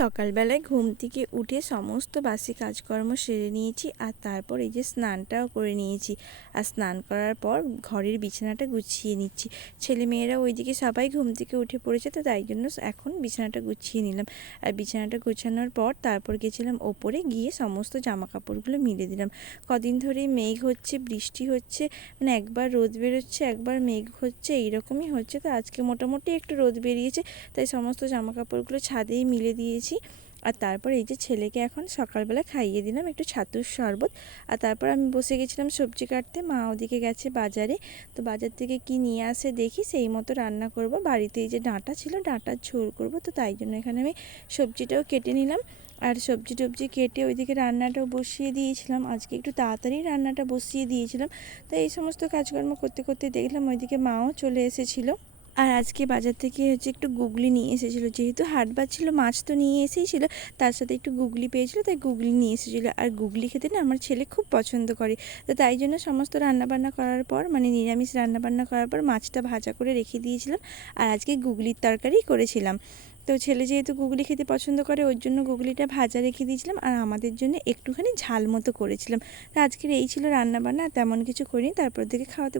সকালবেলায় ঘুম থেকে উঠে সমস্ত বাসি কাজকর্ম সেরে নিয়েছি, আর তারপর এই যে স্নানটাও করে নিয়েছি। আর স্নান করার পর ঘরের বিছানাটা গুছিয়ে নিচ্ছি। ছেলেমেয়েরা ওইদিকে সবাই ঘুম থেকে উঠে পড়েছে, তো তাই জন্য এখন বিছানাটা গুছিয়ে নিলাম। আর বিছানাটা গুছানোর পর তারপর গেছিলাম ওপরে, গিয়ে সমস্ত জামা কাপড়গুলো মিলে দিলাম। কদিন ধরেই মেঘ হচ্ছে, বৃষ্টি হচ্ছে, মানে একবার রোদ বেরোচ্ছে একবার মেঘ হচ্ছে, এইরকমই হচ্ছে। তো আজকে মোটামুটি একটু রোদ বেরিয়েছে, তাই সমস্ত জামা কাপড়গুলো ছাদেই মিলে দিয়েছি। আর তারপর এই যে ছেলেকে এখন সকালবেলা খাইয়ে দিলাম একটু ছাতুর শরবত। আর তারপর আমি বসে গেছিলাম সবজি কাটতে, মা ওদিকে গেছে বাজারে। তো বাজার থেকে কি নিয়ে আসে দেখি, সেই মতো রান্না করব। বাড়িতে এই যে ডাঁটা ছিল, ডাঁটার ঝোল করব, তো তাই জন্য এখানে আমি সবজিটাও কেটে নিলাম। আর সবজি টবজি কেটে ওইদিকে রান্নাটাও বসিয়ে দিয়েছিলাম। আজকে একটু তাড়াতাড়ি রান্নাটা বসিয়ে দিয়েছিলাম। তো এই সমস্ত কাজকর্ম করতে করতে দেখলাম ওইদিকে মাও চলে এসেছিলো। আর আজকে বাজার থেকে একটু গুগলি নিয়ে এসেছিলো, যেহেতু হাটবার ছিল, মাছ তো নিয়ে এসেইছিল, তার সাথে একটু গুগলি পেয়েছিল, তাই গুগলি নিয়ে এসেছিলো। আর গুগলি খেতে না আমার ছেলে খুব পছন্দ করে। তো তাই জন্য সমস্ত রান্নাবান্না করার পর, মানে নিরামিষ রান্নাবান্না করার পর মাছটা ভাজা করে রেখে দিয়েছিলাম। আর আজকে গুগলির তরকারি করেছিলাম। তো ছেলে যেহেতু গুগলি খেতে পছন্দ করে, ওর জন্য গুগলিটা ভাজা রেখে দিয়েছিলাম, আর আমাদের জন্য একটুখানি ঝাল মতো করেছিলাম। তো আজকের এই ছিল রান্নাবান্না, তেমন কিছু করিনি। তারপর থেকে খাওয়াতে